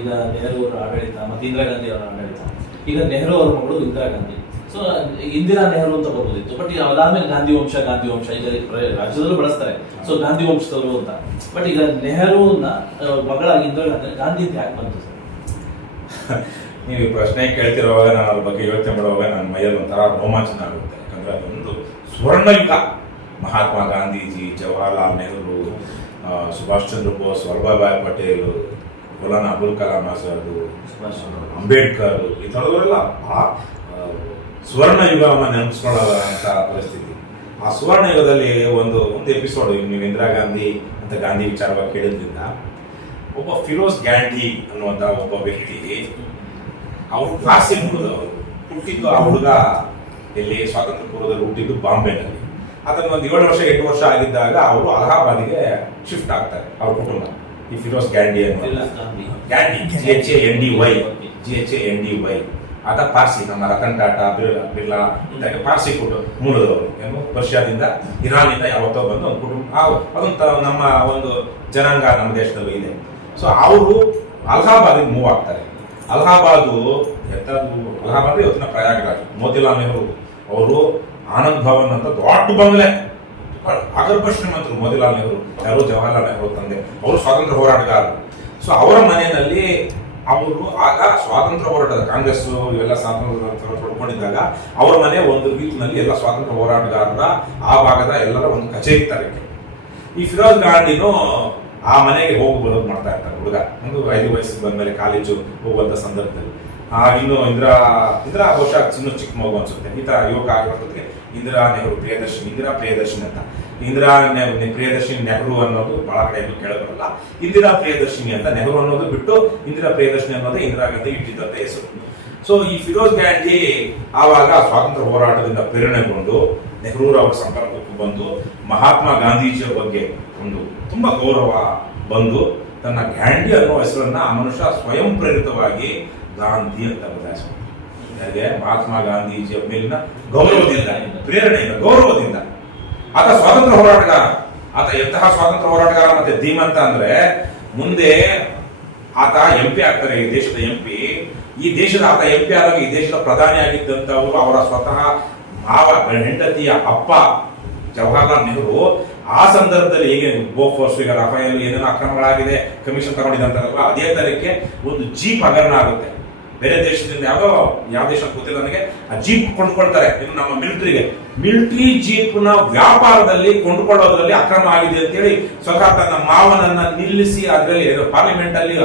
ಈಗ ನೆಹರು ಅವರ ಆಡಳಿತ ಮತ್ತು ಇಂದಿರಾ ಗಾಂಧಿ ಅವರ ಆಡಳಿತ. ಈಗ ನೆಹರು ಅವರ ಮಗಳು ಇಂದಿರಾ ಗಾಂಧಿ, ಸೊ ಇಂದಿರಾ ನೆಹರು ಅಂತ ಬರ್ಬೋದಿತ್ತು. ಬಟ್ ಈಗ ಅದಾದ್ಮೇಲೆ ಗಾಂಧಿ ವಂಶ ಈಗ ರಾಜ್ಯದಲ್ಲೂ ಬಳಸ್ತಾರೆ, ಸೊ ಗಾಂಧಿ ವಂಶದವರು ಅಂತ. ಬಟ್ ಈಗ ನೆಹರುನ ಮಗಳಾಗಿ ಇಂದಿರಾ ಗಾಂಧಿ ಅಂತ ಯಾಕೆ ಬಂತು ಸರ್? ನೀವು ಈ ಪ್ರಶ್ನೆ ಕೇಳ್ತಿರುವಾಗ ನಾನು ಅದ್ರ ಬಗ್ಗೆ ಯೋಚನೆ ಮಾಡುವಾಗ ನನ್ನ ಮೈಯಲ್ಲಿ ಒಂಥರ ರೋಮಾಂಚನ ಆಗುತ್ತೆ. ಯಾಕಂದ್ರೆ ಅದೊಂದು ಸ್ವರ್ಣಯುಗ. ಮಹಾತ್ಮ ಗಾಂಧೀಜಿ, ಜವಾಹರ್ಲಾಲ್ ನೆಹರು, ಸುಭಾಷ್ ಚಂದ್ರ ಬೋಸ್, ವಲ್ಲಭಭಾಯ್ ಪಟೇಲ್, ಮೌಲಾನಾ ಅಬುಲ್ ಕಲಾಂ ಆಜಾದ್, ಅಂಬೇಡ್ಕರ್, ಈ ಥರದವರೆಲ್ಲ ಸುವರ್ಣ ಯುಗವನ್ನು ನೆನಪಿಸ್ಕೊಳ್ಳೋಂಥ ಪರಿಸ್ಥಿತಿ. ಆ ಸುವರ್ಣ ಯುಗದಲ್ಲಿ ಒಂದು ಎಪಿಸೋಡ್ ನೀವು ಇಂದಿರಾ ಗಾಂಧಿ ಅಂತ ಗಾಂಧಿ ವಿಚಾರವಾಗಿ ಕೇಳಿದ್ರಿಂದ, ಒಬ್ಬ ಫಿರೋಜ್ ಗಾಂಧಿ ಅನ್ನುವಂಥ ಒಬ್ಬ ವ್ಯಕ್ತಿ, ಅವ್ರು ಕ್ಲಾಸಿಗೆ ಹುಟ್ಟಿದ್ದು ಆ ಹುಡುಗ ಇಲ್ಲಿ ಸ್ವಾತಂತ್ರ್ಯ ಪೂರ್ವದಲ್ಲಿ ಹುಟ್ಟಿದ್ದು ಬಾಂಬೆನಲ್ಲಿ. ಅದನ್ನು ಒಂದು 7 ವರ್ಷ 8 ವರ್ಷ ಆಗಿದ್ದಾಗ ಅವರು ಅಲಹಾಬಾದಿಗೆ ಶಿಫ್ಟ್ ಆಗ್ತಾರೆ ಅವ್ರ ಕುಟುಂಬ. ಈ ಫಿರೋಜ್ ಗಾಂಧಿ ಗಾಂಧಿ GHANDY ಆತ ಪಾರ್ಸಿ, ನಮ್ಮ ರತನ್ ಟಾಟಾ, ಬಿರ್ಲಾ ಇಂದಾಗೆ ಪಾರ್ಸಿ ಮೂಲದವರು, ಏನು ಪರ್ಷಿಯಾದಿಂದ ಇರಾನಿಂದ ಯಾವತ್ತೋ ಬಂದು ಒಂದು ಕುಟುಂಬ. ಅದೊಂದು ನಮ್ಮ ಒಂದು ಜನಾಂಗ ನಮ್ಮ ದೇಶದಲ್ಲೂ ಇದೆ. ಸೊ ಅವರು ಅಲಹಾಬಾದಿಗೆ ಮೂವ್ ಆಗ್ತಾರೆ. ಅಲಹಾಬಾದ್ ಇವತ್ತಿನ ಪ್ರಯಾಗರಾಜ್. ಮೋತಿಲಾಲ್ ನೆಹರು ಅವರು ಆನಂದ್ ಭವನ್ ಅಂತ ದೊಡ್ಡ ಬಂಗ್ಲೆ, ಅಗರ್ಭ ಶ್ರೀಮಂತರು. ಮೋತಿಲಾಲ್ ನೆಹರು ಯಾರು? ಜವಾಹರ್ಲಾಲ್ ನೆಹರು ತಂದೆ. ಅವರು ಸ್ವಾತಂತ್ರ್ಯ ಹೋರಾಟಗಾರರು. ಸೊ ಅವರ ಮನೆಯಲ್ಲಿ ಅವರು ಆಗ ಸ್ವಾತಂತ್ರ್ಯ ಹೋರಾಟದ ಕಾಂಗ್ರೆಸ್ ಇವೆಲ್ಲ ಸ್ವಾತಂತ್ರ್ಯ ಪಡ್ಕೊಂಡಿದ್ದಾಗ ಅವರ ಮನೆ ಒಂದು ರೀತಿಯಲ್ಲಿ ಎಲ್ಲ ಸ್ವಾತಂತ್ರ್ಯ ಹೋರಾಟಗಾರರ ಆ ಭಾಗದ ಎಲ್ಲರ ಒಂದು ಕಚೇರಿ ತರಕ್ಕೆ. ಈ ಫಿರೋಜ್ ಗಾಂಧಿನೂ ಆ ಮನೆಗೆ ಹೋಗಿ ಬರೋದು ಮಾಡ್ತಾ ಇರ್ತಾರೆ. ಹುಡುಗ ಒಂದು 5 ವಯಸ್ಸಿಗೆ ಬಂದ್ಮೇಲೆ ಕಾಲೇಜು ಹೋಗುವಂತ ಸಂದರ್ಭದಲ್ಲಿ ಇನ್ನು ಇಂದಿರಾ ಬಹುಶಃ ಚಿಕ್ಕ ಮಗು ಅನ್ಸುತ್ತೆ. ಈ ತರ ಯುವಕ ಆಗಿರೋದಕ್ಕೆ ಇಂದಿರಾ ಪ್ರಿಯದರ್ಶಿನಿ ಅಂತ. ಪ್ರಿಯದರ್ಶಿನಿ ನೆಹರು ಅನ್ನೋದು ಬಹಳ ಕಡೆ ಕೇಳಬರಲ್ಲ. ಇಂದಿರಾ ಪ್ರಿಯದರ್ಶಿನಿ ಅಂತ ನೆಹರು ಅನ್ನೋದು ಬಿಟ್ಟು ಇಂದಿರಾ ಪ್ರಿಯದರ್ಶಿನಿ ಅನ್ನೋದು ಇಂದಿರಾ ಗಾಂಧಿ ಇಟ್ಟಿದ್ದಂತ ಹೆಸರು. ಸೊ ಈ ಫಿರೋಜ್ ಗಾಂಧಿ ಆವಾಗ ಸ್ವಾತಂತ್ರ್ಯ ಹೋರಾಟದಿಂದ ಪ್ರೇರಣೆಗೊಂಡು ನೆಹರೂರವರ ಸಂಪರ್ಕಕ್ಕೆ ಬಂದು ಮಹಾತ್ಮ ಗಾಂಧೀಜಿಯ ಬಗ್ಗೆ ಒಂದು ತುಂಬಾ ಗೌರವ ಬಂದು ತನ್ನ ಗಾಂಧಿ ಅನ್ನೋ ಹೆಸರನ್ನ ಆ ಮನುಷ್ಯ ಸ್ವಯಂ ಪ್ರೇರಿತವಾಗಿ ಗಾಂಧಿ ಅಂತ ಬದಲಾಯಿಸಿದ. ಮಹಾತ್ಮ ಗಾಂಧೀಜಿಯ ಮೇಲಿನ ಗೌರವದಿಂದ, ಪ್ರೇರಣೆಯಿಂದ, ಗೌರವದಿಂದ. ಆತ ಸ್ವಾತಂತ್ರ್ಯ ಹೋರಾಟಗಾರ. ಆತ ಎಂತಹ ಸ್ವಾತಂತ್ರ್ಯ ಹೋರಾಟಗಾರ ಮತ್ತೆ ಧೀಮಂತ ಅಂದ್ರೆ, ಮುಂದೆ ಆತ MP ಆಗ್ತಾರೆ, ಈ ದೇಶದ MP. ಈ ದೇಶದ ಆತ MP ಆದಾಗ ಈ ದೇಶದ ಪ್ರಧಾನಿ ಆಗಿದ್ದಂತವರು ಅವರ ಸ್ವತಃ ಮಾವ ಹೆಂಡತಿಯ ಅಪ್ಪ ಜವಾಹರ್ಲಾಲ್ ನೆಹರು ಆ ಸಂದರ್ಭದಲ್ಲಿ ಹೇಗೆ ಬೋಫೋರ್ಸ್, ಈಗ ರಫೇಲ್ ಏನೇನೋ ಅಕ್ರಮಗಳಾಗಿದೆ, ಕಮಿಷನ್ ತಗೊಂಡಿದ್ದಂತಾರಲ್ಲ, ಅದೇ ತರಕ್ಕೆ ಒಂದು ಜೀಪ್ ಹಗರಣ ಆಗುತ್ತೆ. ಬೇರೆ ದೇಶದಿಂದ ಯಾವ ದೇಶ ಗೊತ್ತಿಲ್ಲ ನನಗೆ, ಆ ಜೀಪ್ ಕೊಂಡ್ಕೊಳ್ತಾರೆ. ಇನ್ನು ನಮ್ಮ ಮಿಲಿಟರಿ ಜೀಪ್ ನ ವ್ಯಾಪಾರದಲ್ಲಿ ಕೊಂಡುಕೊಳ್ಳೋದ್ರಲ್ಲಿ ಅಕ್ರಮ ಆಗಿದೆ ಅಂತೇಳಿ ಸ್ವತಃ ತನ್ನ ಮಾವನನ್ನ ನಿಲ್ಲಿಸಿ, ಅದರಲ್ಲಿ ಪಾರ್ಲಿಮೆಂಟ್ ಅಲ್ಲಿ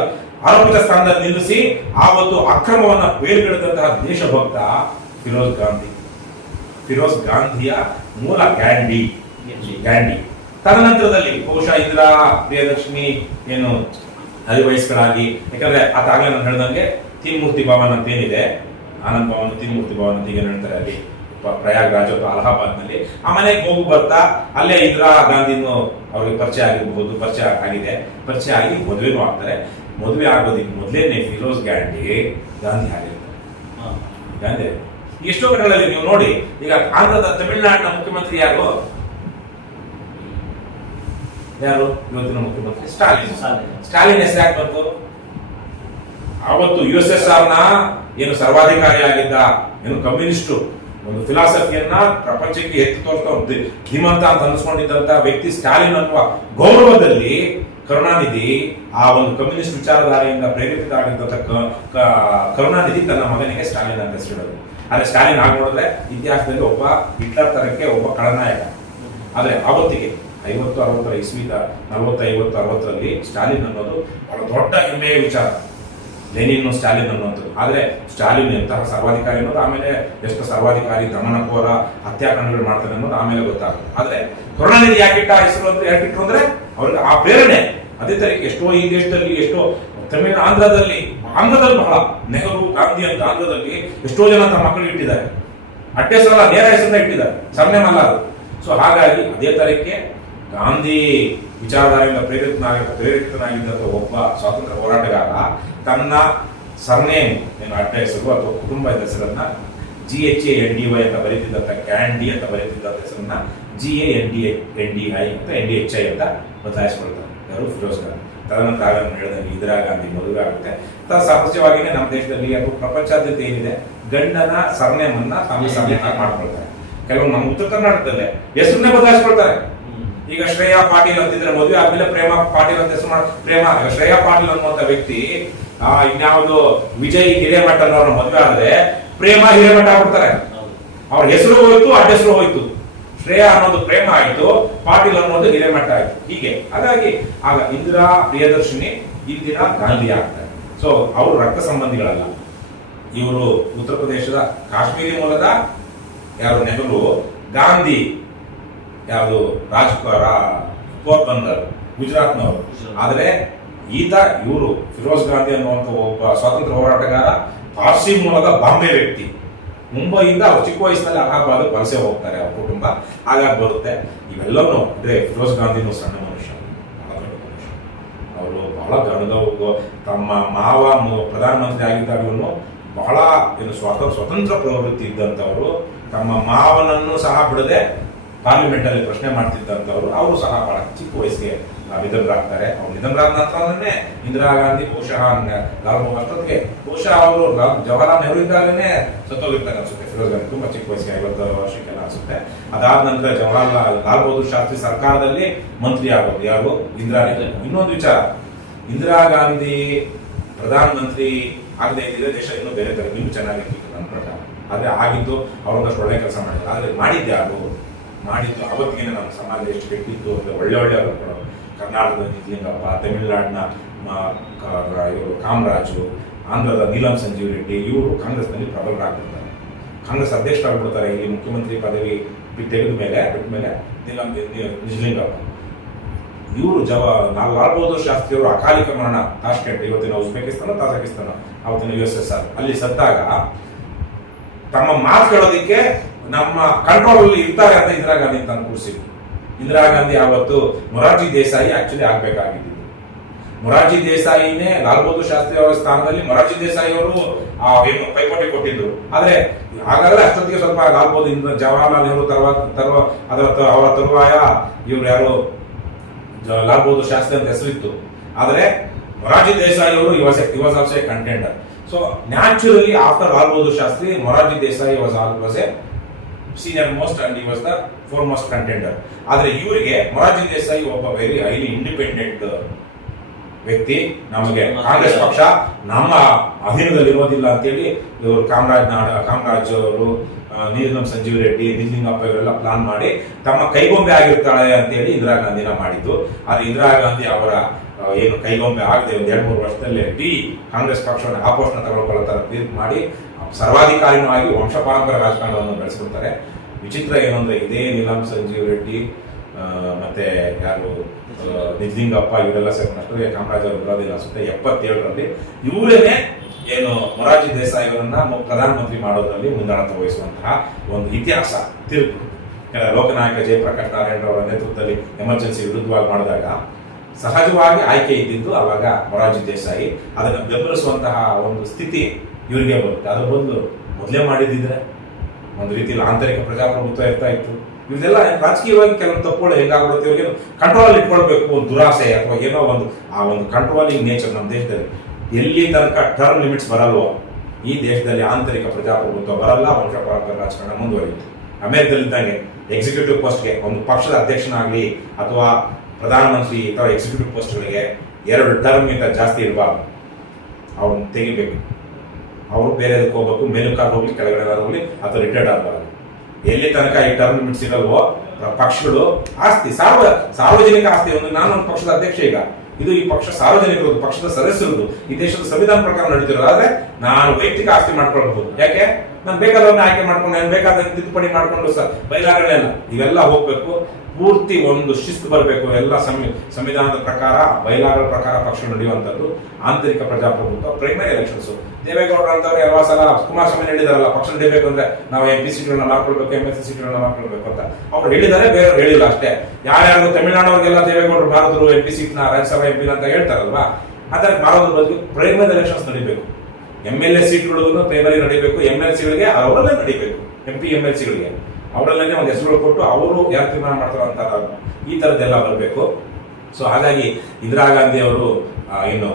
ಆರೋಪಿತ ಸ್ಥಾನದಲ್ಲಿ ನಿಲ್ಲಿಸಿ ಆವತ್ತು ಅಕ್ರಮವನ್ನ ಬೇರ್ಗಡೆದಂತಹ ದೇಶಭಕ್ತ ಫಿರೋಜ್ ಗಾಂಧಿಯ ಮೂಲ ಗಾಂಧಿ. ತದನಂತರದಲ್ಲಿ ಬಹುಶಃ ಇಂದಿರಾ ಪ್ರಿಯದರ್ಶಿನಿ ಏನು 10 ವಯಸ್ಸುಗಳಾಗಿ, ಯಾಕಂದ್ರೆ ಆತಾಗಲೇ ನಾನು ಹೇಳ್ದಂಗೆ ತೀನ್ಮೂರ್ತಿ ಭವನ್ ಅಂತ ಏನಿದೆ, ಆನಂದ್ ಭವನ್, ತೀನ್ಮೂರ್ತಿ ಭವನ್ ಅಂತ ಈಗ ಹೇಳ್ತಾರೆ ಅಲ್ಲಿ ಪ್ರಯಾಗ್ರಾಜ್ ಅಥವಾ ಅಲಹಾಬಾದ್ ನಲ್ಲಿ. ಆ ಮನೆಗೆ ಹೋಗಿ ಬರ್ತಾ ಅಲ್ಲೇ ಇಂದಿರಾ ಗಾಂಧಿನೂ ಅವ್ರಿಗೆ ಪರಿಚಯ ಆಗಿರಬಹುದು, ಪರಿಚಯ ಆಗಿ ಮದುವೆನೂ ಆಗ್ತಾರೆ. ಮದುವೆ ಆಗೋದಕ್ಕೆ ಮೊದಲೇನೆ ಫಿರೋಜ್ ಗಾಂಧಿ ಆಗಿರ್ತಾರೆ. ಎಷ್ಟೋ ಕಡೆಗಳಲ್ಲಿ ನೀವು ನೋಡಿ, ಈಗ ಆಂಧ್ರದ ತಮಿಳುನಾಡಿನ ಮುಖ್ಯಮಂತ್ರಿ ಯಾರು ಇವತ್ತಿನ ಮುಖ್ಯಮಂತ್ರಿ? ಸ್ಟಾಲಿನ್ ಹೆಸರು ಯಾಕೆ ಬಂತು? ಅವತ್ತು USSR ನ ಏನು ಸರ್ವಾಧಿಕಾರಿಯಾಗಿದ್ದ ಏನು ಕಮ್ಯುನಿಸ್ಟ್ ಒಂದು ಫಿಲಾಸಫಿಯನ್ನ ಪ್ರಪಂಚಕ್ಕೆ ಎತ್ತಿ ತೋರಿಸ್ತಾ ಧೀಮಂತ ಅಂತ ಅನಿಸ್ಕೊಂಡಿದ್ದಂತ ವ್ಯಕ್ತಿ ಸ್ಟಾಲಿನ್ ಅನ್ನುವ ಗೌರವದಲ್ಲಿ ಕರುಣಾನಿಧಿ ಆ ಒಂದು ಕಮ್ಯುನಿಸ್ಟ್ ವಿಚಾರಧಾರೆಯಿಂದ ಪ್ರೇರಿತರಾಗಿದ್ದಂತ ಕರುಣಾನಿಧಿ ತನ್ನ ಮಗನಿಗೆ ಸ್ಟಾಲಿನ್ ಅಂತ ಹೆಸರಿಡೋದು. ಆದ್ರೆ ಸ್ಟಾಲಿನ್ ಆಗಿ ನೋಡಿದ್ರೆ ಇತಿಹಾಸದಲ್ಲಿ ಒಬ್ಬ ಹಿಟ್ಲರ್ ತರಕ್ಕೆ ಒಬ್ಬ ಖಳನಾಯಕ. ಆದ್ರೆ ಆವತ್ತಿಗೆ 50-60 ಇಸ್ವಿದ 40-50-60ರಲ್ಲಿ ಸ್ಟಾಲಿನ್ ಅನ್ನೋದು ಬಹಳ ದೊಡ್ಡ ಹೆಮ್ಮೆಯ ವಿಚಾರ. ಲೆನಿನ್, ಸ್ಟಾಲಿನ್ ಅನ್ನುವಂಥದ್ದು. ಆದ್ರೆ ಸ್ಟಾಲಿನ್ ಎಂತಹ ಸರ್ವಾಧಿಕಾರಿ ಅನ್ನೋದು ಆಮೇಲೆ, ಎಷ್ಟು ಸರ್ವಾಧಿಕಾರಿ ದಮನಕೋರ ಹತ್ಯಾಕಾಂಡಗಳು ಮಾಡ್ತಾನೆ ಅನ್ನೋದು ಆಮೇಲೆ ಗೊತ್ತಾಗುತ್ತೆ. ಆದ್ರೆ ಕರುಣಾನಿಧಿ ಯಾಕಿಟ್ಟ ಹೆಸರು ಅಂತ ಯಾಕಿಟ್ರು ಅಂದ್ರೆ ಅವ್ರಿಗೆ ಆ ಪ್ರೇರಣೆ. ಅದೇ ತರಕ್ಕೆ ಎಷ್ಟೋ ಈ ದೇಶದಲ್ಲಿ, ಎಷ್ಟೋ ಆಂಧ್ರದಲ್ಲಿ ಬಹಳ ನೆಹರು, ಗಾಂಧಿ ಅಂತ ಆಂಧ್ರದಲ್ಲಿ ಎಷ್ಟೋ ಜನ ತಮ್ಮ ಮಕ್ಕಳಿಗೆ ಇಟ್ಟಿದ್ದಾರೆ. ಅಡ್ಡ ಹೆಸರಲ್ಲ, ನೇರ ಹೆಸರನ್ನ ಇಟ್ಟಿದ್ದಾರೆ, ಸರ್ನೇಮ್ ಅಲ್ಲ ಅದು. ಸೊ ಹಾಗಾಗಿ ಅದೇ ತರಕ್ಕೆ ಗಾಂಧಿ ವಿಚಾರಧಾರೆಯಿಂದ ಪ್ರೇರಿತನಾಗಿದ್ದಂಥ ಒಬ್ಬ ಸ್ವಾತಂತ್ರ್ಯ ಹೋರಾಟಗಾರ ತನ್ನ ಸರ್ನೇಮ್ ಏನು ಅಡ್ಡ ಹೆಸರು ಅಥವಾ ಕುಟುಂಬದ ಹೆಸರನ್ನ GHANDY ಅಂತ ಬರೀತಿದ್ದಂಥ ಗ್ಯಾಂಡಿ ಅಂತ ಬರೀತಿದ್ದಂಥ ಹೆಸರನ್ನ GANDI ಅಂತ NDHI ಅಂತ ಬದಲಾಯಿಸ್ಕೊಳ್ತಾರೆ. ಯಾರು? ಫಿರೋಜ್ ಗಾಂಧಿ. ತದನಂತರ ನಾನು ಹೇಳಿದಂಗೆ ಇಂದಿರಾ ಗಾಂಧಿ ಮದುವೆ ಆಗುತ್ತೆ. ಸಹಜವಾಗಿಯೇ ನಮ್ಮ ದೇಶದಲ್ಲಿ ಅದು ಪ್ರಪಂಚಾದ್ಯಂತ ಏನಿದೆ, ಗಂಡನ ಸರ್ನೇಮನ್ನ ತಮ್ಮ ಸರ್ನೇಮ ಮಾಡ್ಕೊಳ್ತಾರೆ. ಕೆಲವು ನಮ್ಮ ಉತ್ತರ ಕರ್ನಾಟಕದಲ್ಲೇ ಹೆಸರನ್ನೇ ಬದಲಾಯಿಸ್ಕೊಳ್ತಾರೆ. ಈಗ ಶ್ರೇಯಾ ಪಾಟೀಲ್ ಅಂತಿದ್ರೆ ಮದುವೆ ಆದ್ಮೇಲೆ ಪ್ರೇಮ ಪಾಟೀಲ್ ಅಂತ ಹೆಸರು ಪ್ರೇಮ. ಶ್ರೇಯಾ ಪಾಟೀಲ್ ಅನ್ನುವಂತ ವ್ಯಕ್ತಿ ಇನ್ಯಾವುದು ವಿಜಯ್ ಹಿರೇಮಠ ಅನ್ನೋರ ಮದುವೆ ಆದ್ರೆ ಪ್ರೇಮ ಹಿರೇಮಠ ಆಗ್ಬಿಡ್ತಾರೆ. ಅವ್ರ ಹೆಸರು ಹೋಯ್ತು, ಅಡ್ಡ ಹೆಸರು ಹೋಯ್ತು. ಶ್ರೇಯಾ ಅನ್ನೋದು ಪ್ರೇಮ ಆಯ್ತು, ಪಾಟೀಲ್ ಅನ್ನೋದು ಹಿರೇಮಠ ಆಯ್ತು. ಹೀಗೆ ಹಾಗಾಗಿ ಆಗ ಇಂದಿರಾ ಪ್ರಿಯದರ್ಶಿನಿ ಇಂದಿರಾ ಗಾಂಧಿ ಆಗ್ತಾರೆ. ಸೊ ಅವರು ರಕ್ತ ಸಂಬಂಧಿಗಳಲ್ಲ. ಇವರು ಉತ್ತರ ಪ್ರದೇಶದ ಕಾಶ್ಮೀರಿ ಮೂಲದ ಯಾರು ನೆಹರು, ಗಾಂಧಿ ಯಾವುದು ಪೋರ್ಬಂದರ್ ಗುಜರಾತ್ನವರು. ಆದ್ರೆ ಇವರು ಫಿರೋಜ್ ಗಾಂಧಿ ಅನ್ನುವಂಥ ಒಬ್ಬ ಸ್ವಾತಂತ್ರ್ಯ ಹೋರಾಟಗಾರ, ಪಾರ್ಸಿ ಮೂಲದ ಬಾಂಬೆ ವ್ಯಕ್ತಿ. ಮುಂಬೈಯಿಂದ ಅವ್ರು ಚಿಕ್ಕ ವಯಸ್ಸಿನಲ್ಲಿ ಅಲಹಾಬಾದ್ ವಲಸೆ ಹೋಗ್ತಾರೆ ಅವ್ರ ಕುಟುಂಬ. ಹಾಗಾಗಿ ಬರುತ್ತೆ ಇವೆಲ್ಲವೂ. ಅಂದ್ರೆ ಫಿರೋಜ್ ಗಾಂಧಿನೂ ಸಣ್ಣ ಮನುಷ್ಯ, ಬಹಳ ದೊಡ್ಡ ಮನುಷ್ಯ. ಅವರು ಬಹಳ ದೊಡ್ಡ ತಮ್ಮ ಮಾವ ಪ್ರಧಾನಮಂತ್ರಿ ಆಗಿದ್ದಾಗಲೂ ಬಹಳ ಸ್ವತಂತ್ರ ಪ್ರವೃತ್ತಿ ಇದ್ದಂಥವ್ರು. ತಮ್ಮ ಮಾವನನ್ನು ಸಹ ಬಿಡದೆ ಪಾರ್ಲಿಮೆಂಟ್ ಅಲ್ಲಿ ಪ್ರಶ್ನೆ ಮಾಡ್ತಿದ್ದಂಥವ್ರು. ಅವರು ಸಹ ಬಹಳ ಚಿಕ್ಕ ವಯಸ್ಸಿಗೆ ನಿಧನರಾಗ್ತಾರೆ. ಅವ್ರು ನಿಧನರಾದ ನಂತರನೇ ಇಂದಿರಾ ಗಾಂಧಿ ಬಹುಶಃ ಅಷ್ಟೊತ್ತಿಗೆ ಬಹುಶಃ ಅವರು ಜವಾಹರ್ಲಾಲ್ ನೆಹರು ಇದ್ದಾಗಲೇ ಸತ್ತೋಗಿರ್ತಾರೆ ಅನ್ಸುತ್ತೆ. ಫಿರೋಜ್ ಗಾಂಧಿ ತುಂಬಾ ಚಿಕ್ಕ ವಯಸ್ಸಿಗೆ 50 ವರ್ಷಕ್ಕೆಲ್ಲ ಅನ್ಸುತ್ತೆ. ಅದಾದ ನಂತರ ಲಾಲ್ ಬಹದ್ದೂರ್ ಶಾಸ್ತ್ರಿ ಸರ್ಕಾರದಲ್ಲಿ ಮಂತ್ರಿ ಆಗೋದು ಯಾರು, ಇಂದಿರಾ ಗಾಂಧಿ. ಇನ್ನೊಂದು ವಿಚಾರ, ಇಂದಿರಾ ಗಾಂಧಿ ಪ್ರಧಾನ ಮಂತ್ರಿ ಆಗದೆ ಇದ್ದಿದ್ರೆ ದೇಶ ಇನ್ನೂ ಬೇರೆ ತರ ಇನ್ನೂ ಚೆನ್ನಾಗಿರ್ತಿತ್ತು ನನ್ನ ಪ್ರಕಾರ. ಆದ್ರೆ ಆಗಿದ್ದು ಅವರೊಂದಷ್ಟು ಒಳ್ಳೆ ಕೆಲಸ ಮಾಡಿದ್ರು. ಆದ್ರೆ ಮಾಡಿದ್ದೆ ಮಾಡಿದ್ದು ಅವತ್ತಿಗೆ ನಮ್ಮ ಸಮಾಜ ಎಷ್ಟು ಕೆಟ್ಟಿತ್ತು ಅಂದ್ರೆ ಒಳ್ಳೆ ಕರ್ನಾಟಕದ ನಿಜಲಿಂಗಪ್ಪ, ತಮಿಳುನಾಡಿನ ಇವರು ಕಾಮರಾಜು, ಆಂಧ್ರದ ನೀಲಂ ಸಂಜೀವ್ ರೆಡ್ಡಿ, ಇವರು ಕಾಂಗ್ರೆಸ್ನಲ್ಲಿ ಪ್ರಬಲರಾಗ್ಬಿಡ್ತಾರೆ. ಕಾಂಗ್ರೆಸ್ ಅಧ್ಯಕ್ಷರಾಗ್ಬಿಡ್ತಾರೆ. ಇಲ್ಲಿ ಮುಖ್ಯಮಂತ್ರಿ ಪದವಿ ಬಿಟ್ಟ ಮೇಲೆ ನಿಜಲಿಂಗಪ್ಪ. ಇವರು ಲಾಲ್ ಬಹದ್ದೂರ್ ಶಾಸ್ತ್ರಿ ಅವರು ಅಕಾಲಿಕ ಮರಣ, ತಾಷ್ಕೆಂಟ್, ಇವತ್ತಿನ ಉಜ್ಬೇಕಿಸ್ತಾನ ತಾಜಕಿಸ್ತಾನ, ಅವತ್ತಿನ USSR ಅಲ್ಲಿ ಸತ್ತಾಗ ತಮ್ಮ ಮಾತು ಕೇಳೋದಿಕ್ಕೆ ನಮ್ಮ ಕಂಟ್ರೋಲ್ ಅಲ್ಲಿ ಇರ್ತಾರೆ ಅಂತ ಇಂದಿರಾ ಗಾಂಧಿ ತಂದು ಕೂರಿಸಿದ್ರು. ಇಂದಿರಾ ಗಾಂಧಿ ಅವತ್ತು ಮೊರಾರ್ಜಿ ದೇಸಾಯಿ ಆಕ್ಚುಲಿ ಆಗ್ಬೇಕಾಗಿದ್ದು. ಮೊರಾರ್ಜಿ ದೇಸಾಯಿನೇ ಲಾಲ್ ಬಹದ್ದೂರ್ ಶಾಸ್ತ್ರಿ ಅವರ ಸ್ಥಾನದಲ್ಲಿ ಮೊರಾರ್ಜಿ ದೇಸಾಯಿ ಅವರು ಪೈಪೋಟಿ ಕೊಟ್ಟಿದ್ರು. ಆದ್ರೆ ಹಾಗಾದ್ರೆ ಅಷ್ಟೊತ್ತಿಗೆ ಸ್ವಲ್ಪ ಲಾಲ್ ಬಹದ್ದೂರ್ ಜವಾಹರ್ಲಾಲ್ ನೆಹರು ಅವರ ತರುವಾಯ ಇವ್ರು ಯಾರು ಲಾಲ್ ಬಹದ್ದೂರ್ ಶಾಸ್ತ್ರಿ ಅಂತ ಹೆಸರಿತ್ತು. ಆದ್ರೆ ಮೊರಾರ್ಜಿ ದೇಸಾಯಿ ಅವರು he was also a contender. So naturally after Lal Bahadur Shastri, Morarji Desai was a senior most and he was the foremost contender. ಆದ್ರೆ ಇವರಿಗೆ ಮೊರಾರ್ಜಿ ದೇಸಾಯಿ ಒಬ್ಬ ವೆರಿ ಹೈಲಿ ಇಂಡಿಪೆಂಡೆಂಟ್ ವ್ಯಕ್ತಿ. ನಮಗೆ ಕಾಂಗ್ರೆಸ್ ಪಕ್ಷ ನಮ್ಮ ಅಧೀನದಲ್ಲಿರೋದಿಲ್ಲ ಅಂತೇಳಿ ಇವರು ಕಾಮರಾಜ್ ಅವರು, ನೀಲಂ ಸಂಜೀವ್ ರೆಡ್ಡಿ, ನಿಜಲಿಂಗಪ್ಪ ಇವರೆಲ್ಲ ಪ್ಲಾನ್ ಮಾಡಿ ತಮ್ಮ ಕೈಗೊಂಬೆ ಆಗಿರ್ತಾಳೆ ಅಂತೇಳಿ ಇಂದಿರಾ ಗಾಂಧಿನ ಮಾಡಿದ್ದು. ಆದ್ರೆ ಇಂದಿರಾ ಗಾಂಧಿ ಅವರ ಏನು ಕೈಗೊಂಬೆ ಆಗದೆ ಒಂದು 2-3 ವರ್ಷದಲ್ಲೇ ಇಡೀ ಕಾಂಗ್ರೆಸ್ ಪಕ್ಷವನ್ನು ಆಪೋಷಣ ತಗೊಳ್ಕೊಳ್ಳೋ ತರ ತೀರ್ಪು ಮಾಡಿ ಸರ್ವಾಧಿಕಾರಿನವಾಗಿ ವಂಶ ಪಾರಂಪರ್ಯ ರಾಜಕಾರಣವನ್ನು ಬೆಳೆಸ್ಕೊಳ್ತಾರೆ. ವಿಚಿತ್ರ ಏನು ಅಂದ್ರೆ ಇದೇ ನೀಲಂ ಸಂಜೀವ್ ರೆಡ್ಡಿ ಮತ್ತೆ ಯಾರು ನಿಜಲಿಂಗಪ್ಪ ಇವರೆಲ್ಲ ಸೇರ್ಕೊಂಡಷ್ಟು ಕಾಮರಾಜ್ ಅವರು ಬರೋದಿಲ್ಲ ಅನ್ಸುತ್ತೆ 77ರಲ್ಲಿ ಇವರೇನೆ ಏನು ಮೊರಾರ್ಜಿ ದೇಸಾಯಿ ಅವರನ್ನ ಪ್ರಧಾನಮಂತ್ರಿ ಮಾಡೋದ್ರಲ್ಲಿ ಮುಂದಾಳತ್ವ ವಹಿಸುವಂತಹ ಒಂದು ಇತಿಹಾಸ ತೀರ್ಪು. ಲೋಕನಾಯಕ ಜಯಪ್ರಕಾಶ್ ನಾರಾಯಣ ಅವರ ನೇತೃತ್ವದಲ್ಲಿ ಎಮರ್ಜೆನ್ಸಿ ವಿರುದ್ಧವಾಗಿ ಮಾಡಿದಾಗ ಸಹಜವಾಗಿ ಆಯ್ಕೆ ಇದ್ದಿದ್ದು ಅವಾಗ ಮೊರಾರ್ಜಿ ದೇಸಾಯಿ. ಅದನ್ನು ಬೆಂಬಲಿಸುವಂತಹ ಒಂದು ಸ್ಥಿತಿ ಇವರಿಗೆ ಬರುತ್ತೆ. ಅದ್ರ ಬದಲು ಮೊದಲೇ ಮಾಡಿದ್ದಿದ್ರೆ ಒಂದು ರೀತಿಯಲ್ಲಿ ಆಂತರಿಕ ಪ್ರಜಾಪ್ರಭುತ್ವ ಇರ್ತಾ ಇತ್ತು. ಇದೆಲ್ಲ ರಾಜಕೀಯವಾಗಿ ಕೆಲವು ತಪ್ಪುಗಳು ಹೆಂಗಾಗ್ಬಿಡುತ್ತೆ, ಇವ್ರಿಗೆ ಕಂಟ್ರೋಲ್ ಇಟ್ಕೊಳ್ಬೇಕು, ಒಂದು ದುರಾಸೆ ಅಥವಾ ಏನೋ ಒಂದು ಆ ಒಂದು ಕಂಟ್ರೋಲಿಂಗ್ ನೇಚರ್ ನಮ್ಮ ದೇಶದಲ್ಲಿ ಎಲ್ಲಿ ತನಕ ಟರ್ಮ್ ಲಿಮಿಟ್ಸ್ ಬರಲ್ವೋ ಈ ದೇಶದಲ್ಲಿ ಆಂತರಿಕ ಪ್ರಜಾಪ್ರಭುತ್ವ ಬರಲ್ಲ, ವಂಶ ಪಾರಂಪರ್ಯ ರಾಜಕಾರಣ ಮುಂದುವರಿಯುತ್ತೆ. ಅಮೆರಿಕದಲ್ಲಿದ್ದಂಗೆ ಎಕ್ಸಿಕ್ಯೂಟಿವ್ ಪೋಸ್ಟ್ಗೆ ಒಂದು ಪಕ್ಷದ ಅಧ್ಯಕ್ಷನಾಗಲಿ ಅಥವಾ ಪ್ರಧಾನಮಂತ್ರಿ ಅಥವಾ ಎಕ್ಸಿಕ್ಯೂಟಿವ್ ಪೋಸ್ಟ್ಗಳಿಗೆ 2 ಟರ್ಮ್ಗಿಂತ ಜಾಸ್ತಿ ಇರಬಾರ್ದು. ಅವ್ರನ್ನ ತೆಗಿಬೇಕು. ಅವರು ಬೇರೆದಕ್ಕೆ ಹೋಗ್ಬೇಕು, ಮೇಲುಕಾರ್ ಹೋಗ್ಲಿ, ಕೆಳಗಡೆ ಹೋಗ್ಲಿ ಅಥವಾ ರಿಟೈರ್ಡ್ ಆಗಬಾರ್ದು. ಎಲ್ಲಿ ತನಕ ಈ ಟರ್ಮ್ ಲಿಮಿಟ್ಸ್ ಇರಲ್ವೋ ಪಕ್ಷಗಳು ಆಸ್ತಿ ಸಾರ್ವಜನಿಕ ಆಸ್ತಿ. ನಾನೊಂದು ಪಕ್ಷದ ಅಧ್ಯಕ್ಷ, ಈಗ ಇದು ಈ ಪಕ್ಷ ಸಾರ್ವಜನಿಕರು, ಪಕ್ಷದ ಸದಸ್ಯರದು, ಈ ದೇಶದ ಸಂವಿಧಾನ ಪ್ರಕಾರ ನಡೀತಿರೋದು. ಆದ್ರೆ ನಾನು ವೈಯಕ್ತಿಕ ಆಸ್ತಿ ಮಾಡ್ಕೊಳ್ಬಹುದು. ಯಾಕೆ? ನಾನು ಬೇಕಾದವ್ರನ್ನ ಆಯ್ಕೆ ಮಾಡ್ಕೊಂಡು ನಾನು ಬೇಕಾದ ತಿದ್ದುಪಡಿ ಮಾಡ್ಕೊಂಡು ಬಯಲಾಗಲೇನ ಇವೆಲ್ಲ ಹೋಗ್ಬೇಕು. ಪೂರ್ತಿ ಒಂದು ಶಿಸ್ತು ಬರಬೇಕು. ಎಲ್ಲ ಸಂವಿಧಾನದ ಪ್ರಕಾರ ಬಯಲಾಗಳ ಪ್ರಕಾರ ಪಕ್ಷ ನಡೆಯುವಂಥದ್ದು ಆಂತರಿಕ ಪ್ರಜಾಪ್ರಭುತ್ವ. ಪ್ರೈಮರಿ ಎಲೆಕ್ಷನ್ಸ್ ದೇವೇಗೌಡರು ಅಂತವ್ರು ಯಾವ ಸಲ ಕುಮಾರಸ್ವಾಮಿ ಹೇಳಿದಾರಲ್ಲ, ಪಕ್ಷ ನಡೀಬೇಕು ಅಂದ್ರೆ ನಾವು MP ಸೀಟ್ಗಳನ್ನ ಮಾಡ್ಕೊಳ್ಬೇಕು, MLC ಸೀಟ್ಗಳನ್ನ ಮಾಡ್ಕೊಳ್ಬೇಕು ಅಂತ ಅವ್ರು ಹೇಳಿದ್ದಾರೆ, ಬೇರೆಯವ್ರು ಹೇಳಿಲ್ಲ ಅಷ್ಟೇ. ಯಾರ್ಯಾರು ತಮಿಳುನಾಡವ್ರಿಗೆಲ್ಲ ದೇವೇಗೌಡರು ಬಾರದ್ರು MP ಸೀಟ್ನ ರಾಜ್ಯಸಭಾ MP ಅಂತ ಹೇಳ್ತಾರಲ್ವಾ, ಅದರ ಬಾರೋದ್ರ ಬದಲು ಪ್ರೈಮರಿ ಎಲೆಕ್ಷನ್ಸ್ ನಡೀಬೇಕು. MLA ಸೀಟ್ಗಳು ಪ್ರೈಮರಿ ನಡೀಬೇಕು, MLCಗಳಿಗೆ ಅವರಲ್ಲೇ ನಡೀಬೇಕು. MP MLCಗಳಿಗೆ ಅವರಲ್ಲೇ ಒಂದು ಹೆಸರುಗಳು ಕೊಟ್ಟು ಅವರು ಯಾರು ತೀರ್ಮಾನ ಮಾಡ್ತಾರ ಅಂತ ಈ ತರದ್ದೆಲ್ಲ ಬರಬೇಕು. ಸೊ ಹಾಗಾಗಿ ಇಂದಿರಾ ಗಾಂಧಿ ಅವರು ಏನು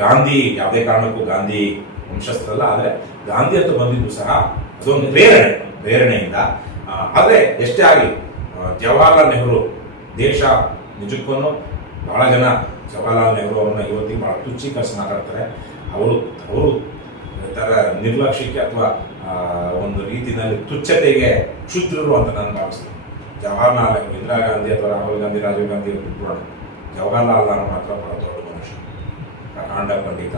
ಗಾಂಧಿ ಯಾವುದೇ ಕಾರಣಕ್ಕೂ ಗಾಂಧಿ ವಂಶಸ್ಥರಲ್ಲ, ಆದರೆ ಗಾಂಧಿ ಅಂತ ಬಂದಿದ್ದು ಸಹ ಅದೊಂದು ಪ್ರೇರಣೆಯಿಂದ. ಆದರೆ ಎಷ್ಟೇ ಆಗಲಿ ಜವಾಹರ್ಲಾಲ್ ನೆಹರು ದೇಶ ನಿಜಕ್ಕೂ ಬಹಳ ಜನ ಜವಾಹರ್ಲಾಲ್ ನೆಹರು ಅವ್ರನ್ನ ಇವತ್ತಿಗೆ ಬಹಳ ತುಚ್ಛೀಕರಿಸಿ ಮಾತಾಡ್ತಾರೆ. ಅವರು ತರ ನಿರ್ಲಕ್ಷ್ಯಕ್ಕೆ ಅಥವಾ ಒಂದು ರೀತಿಯಲ್ಲಿ ತುಚ್ಛತೆಗೆ ಕ್ಷುದ್ರರು ಅಂತ ನಾನು ಭಾವಿಸ್ತೀನಿ. ಜವಾಹರ್ಲಾಲ್ ನೆಹರು, ಇಂದಿರಾ ಗಾಂಧಿ ಅಥವಾ ರಾಹುಲ್ ಗಾಂಧಿ, ರಾಜೀವ್ ಗಾಂಧಿ ಬಿಟ್ಬಿಡೋಣ, ಜವಾಹರ್ಲಾಲ್ ನೆಹರು ಮಾತ್ರ ಬಹಳ ದೊಡ್ಡ ಮನುಷ್ಯ. ಕಾಂಡ ಪಂಡಿತ,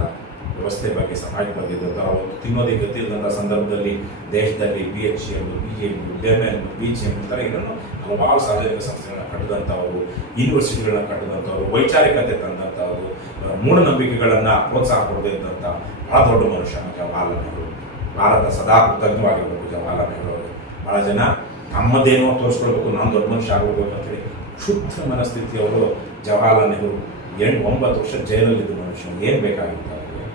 ವ್ಯವಸ್ಥೆ ಬಗ್ಗೆ, ಸಮಾಜ ಬಗ್ಗೆ ಅವರು ತಿನ್ನೋದಿಗೆ ಗೊತ್ತಿಲ್ಲದಂಥ ಸಂದರ್ಭದಲ್ಲಿ ದೇಶದಲ್ಲಿ BHM, BJP, BML, BGM ಈ ಥರ ಇದನ್ನು ಹಲವಾರು ಸಾರ್ವಜನಿಕ ಸಂಸ್ಥೆಗಳನ್ನ ಕಟ್ಟಿದಂಥವರು, ಯೂನಿವರ್ಸಿಟಿಗಳನ್ನ ಕಟ್ಟಿದಂಥವರು, ವೈಚಾರಿಕತೆ ತಂದಂಥವರು, ಮೂಢನಂಬಿಕೆಗಳನ್ನು ಪ್ರೋತ್ಸಾಹ ಕೊಡದೇ ಇದ್ದಂಥ ಬಹಳ ದೊಡ್ಡ ಮನುಷ್ಯ ಜವಾಹರ್ಲಾಲ್ ನೆಹರು. ಭಾರತ ಸದಾ ಕೃತಜ್ಞವಾಗಿರಬೇಕು ಜವಾಹರ್ಲಾಲ್ ನೆಹರು ಅವರು. ಬಹಳ ಜನ ನಮ್ಮದೇನೋ ತೋರಿಸ್ಕೊಳ್ಬೇಕು, ನಾನು ದೊಡ್ಡ ಮನುಷ್ಯ ಆಗಬೇಕು ಅಂತೇಳಿ ಶುದ್ಧ ಮನಸ್ಥಿತಿಯವರು. ಜವಾಹರ್ಲಾಲ್ ನೆಹರು 9 ವರ್ಷ ಜೈಲಲ್ಲಿದ್ದ ಮನುಷ್ಯ, ಏನು ಬೇಕಾಗಿತ್ತು ಅವರಿಗೆ?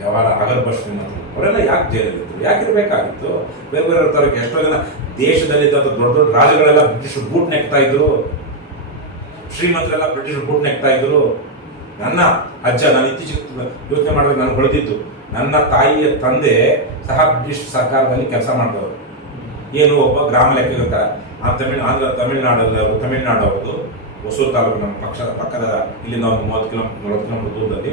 ಜವಾಹರ್ಲಾಲ್ ಅಗರ್ಬ ಶ್ರೀಮಂತರು ಅವರೆಲ್ಲ ಯಾಕೆ ಜೈಲಲ್ಲಿದ್ದರು? ಯಾಕಿರಬೇಕಾಗಿತ್ತು? ಬೇರೆ ಬೇರೆ ಥರಕ್ಕೆ ಎಷ್ಟೋ ಜನ ದೇಶದಲ್ಲಿದ್ದಂಥ ದೊಡ್ಡ ದೊಡ್ಡ ರಾಜ್ಯಗಳೆಲ್ಲ ಬ್ರಿಟಿಷರು ಬೂಟ್ ನೆಕ್ತಾ ಇದ್ರು, ಶ್ರೀಮಂತರೆಲ್ಲ ಬ್ರಿಟಿಷರು ಬೂಟ್ ನೆಕ್ತಾ ಇದ್ರು. ನನ್ನ ಅಜ್ಜ, ನಾನು ಇತ್ತೀಚೆಗೆ ಯೋಚನೆ ಮಾಡಿದ್ರೆ ನಾನು ಹೊಳೆದಿದ್ದು, ನನ್ನ ತಾಯಿಯ ತಂದೆ ಸಹ ಬ್ರಿಟಿಷ್ ಸರ್ಕಾರದಲ್ಲಿ ಕೆಲಸ ಮಾಡಿದವರು. ಏನು ಒಬ್ಬ ಗ್ರಾಮ ಲೆಕ್ಕ ತಮಿಳುನಾಡು ಅವ್ರದ್ದು ಹೊಸೂರು ತಾಲೂಕು, ನಮ್ಮ ಪಕ್ಕದ ಇಲ್ಲಿಂದ ಒಂದು 30 ಕಿಲೋಮೀಟರ್ 40 ಕಿಲೋಮೀಟರ್ ದೂರದಲ್ಲಿ.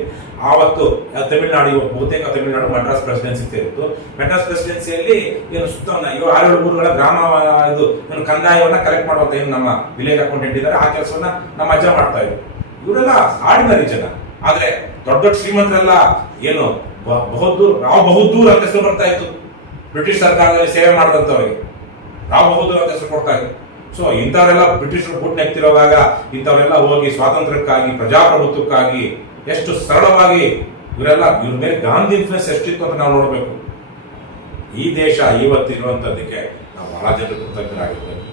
ಆವತ್ತು ತಮಿಳುನಾಡು, ಬಹುತೇಕ ತಮಿಳುನಾಡು ಮಡ್ರಾಸ್ ಪ್ರೆಸಿಡೆನ್ಸಿ ಇತ್ತು. ಮಡ್ರಾಸ್ ಪ್ರೆಸಿಡೆನ್ಸಿಯಲ್ಲಿ ಏನು ಸುತ್ತ 6-7 ಊರುಗಳ ಗ್ರಾಮ ಇದು ಏನು ಕಂದಾಯವನ್ನ ಕಲೆಕ್ಟ್ ಮಾಡುವಂತ ಏನು ನಮ್ಮ ವಿಲೇಜ್ ಅಕೌಂಟೆಂಟ್ ಇದ್ದಾರೆ, ಆ ಕೆಲಸವನ್ನ ನಮ್ಮ ಅಜ್ಜ ಮಾಡ್ತಾ ಇದ್ರು. ಇವರೆಲ್ಲ ಆರ್ಡಿನರಿ ಜನ. ಆದ್ರೆ ದೊಡ್ಡ ದೊಡ್ಡ ಶ್ರೀಮಂತರೆಲ್ಲ ಏನು ರಾವ್ ಬಹದ್ದೂರ್ ಅಂತ ಹೆಸರು ಬರ್ತಾ ಇತ್ತು. ಬ್ರಿಟಿಷ್ ಸರ್ಕಾರದಲ್ಲಿ ಸೇವೆ ಮಾಡಿದಂಥವ್ರಿಗೆ ರಾವ್ ಬಹದ್ದೂರ್ ಅಂತ ಹೆಸರು ಕೊಡ್ತಾ ಇತ್ತು. ಸೊ ಇಂಥವರೆಲ್ಲ ಬ್ರಿಟಿಷರು ಬುಟ್ ನೆಕ್ತಿರುವಾಗ ಇಂಥವರೆಲ್ಲ ಹೋಗಿ ಸ್ವಾತಂತ್ರ್ಯಕ್ಕಾಗಿ, ಪ್ರಜಾಪ್ರಭುತ್ವಕ್ಕಾಗಿ ಎಷ್ಟು ಸರಳವಾಗಿ ಇವ್ರ ಮೇಲೆ ಗಾಂಧಿ ಇನ್ಫ್ಲುಯೆನ್ಸ್ ಎಷ್ಟಿತ್ತು ಅಂತ ನಾವು ನೋಡಬೇಕು. ಈ ದೇಶ ಇವತ್ತಿರುವಂಥದ್ದಕ್ಕೆ ನಾವು ಬಹಳ ಜನರು ಕೃತಜ್ಞರಾಗಿರ್ಬೇಕು.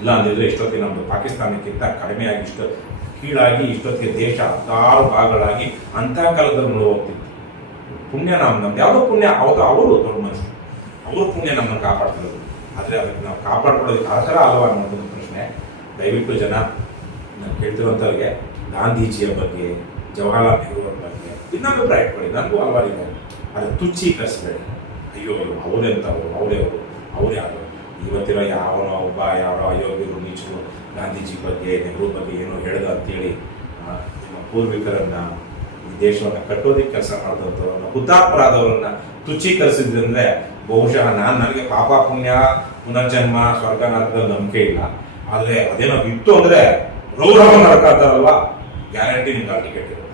ಇಲ್ಲ ಅಂದಿದ್ರೆ ಇಷ್ಟೊತ್ತಿಗೆ ನಮ್ದು ಪಾಕಿಸ್ತಾನಕ್ಕಿಂತ ಕಡಿಮೆಯಾಗಿ, ಕೀಳಾಗಿ ಇಷ್ಟೊತ್ತಿಗೆ ದೇಶ 10 ಭಾಗಗಳಾಗಿ ಅಂತಃಕಾಲದಲ್ಲಿ ಹೋಗ್ತಿತ್ತು. ಪುಣ್ಯ ನಮ್ದು ಯಾವುದೋ ಪುಣ್ಯ, ಅವರು ದೊಡ್ಡ ಮನುಷ್ಯರು, ಅವ್ರ ಪುಣ್ಯ ನಮ್ಮನ್ನು ಕಾಪಾಡ್ತಿರೋದು. ಆದರೆ ಅದಕ್ಕೆ ನಾವು ಕಾಪಾಡ್ಕೊಳ್ಳೋದಕ್ಕೆ ಆ ಥರ ಅಲ್ವಾ ಅನ್ನೋದೊಂದು ಪ್ರಶ್ನೆ. ದಯವಿಟ್ಟು ಜನ ನಾನು ಕೇಳ್ತಿರುವಂಥವ್ರಿಗೆ ಗಾಂಧೀಜಿಯ ಬಗ್ಗೆ, ಜವಾಹರ್ಲಾಲ್ ನೆಹರು ಅವ್ರ ಬಗ್ಗೆ ಭಿನ್ನಾಭಿಪ್ರಾಯ ಇಟ್ಕೊಳ್ಳಿ, ನನಗೂ ಹಲವಾರು ಇದೆ. ಆದರೆ ತುಚ್ಛೀಕರಿಸಬೇಡಿ. ಅಯ್ಯೋ ಅವರೆಂಥವ್ರು, ಅವ್ರು ಯಾರು, ಇವತ್ತಿರೋ ಯಾವನೋ ಒಬ್ಬ ಯಾರೋ ಅಯೋಗ್ಯರು, ನೀಚರು ಗಾಂಧೀಜಿ ಬಗ್ಗೆ, ನೆಹರು ಬಗ್ಗೆ ಏನೋ ಹೇಳ್ದ ಅಂತೇಳಿ ನಿಮ್ಮ ಪೂರ್ವಿಕರನ್ನ, ಈ ದೇಶವನ್ನು ಕಟ್ಟೋದಕ್ಕೆ ಕೆಲಸ ಮಾಡಿದಂಥವ್ರನ್ನ, ಹುತಾತ್ಮರಾದವರನ್ನ ತುಚ್ಛೀಕರಿಸಿದ್ರೆ ಬಹುಶಃ ನನಗೆ ಪಾಪ ಪುಣ್ಯ, ಪುನರ್ಜನ್ಮ, ಸ್ವರ್ಗ ನರಕದ ನಂಬಿಕೆ ಇಲ್ಲ. ಆದರೆ ಅದೇನೋ ಇತ್ತು ಅಂದ್ರೆ ರೌರವ ನರಕ ಅಂತಾರಲ್ವಾ, ಗ್ಯಾರಂಟಿ ನಿಮ್ಗೆ ಟಿಕೆಟ್ ಇರುತ್ತೆ.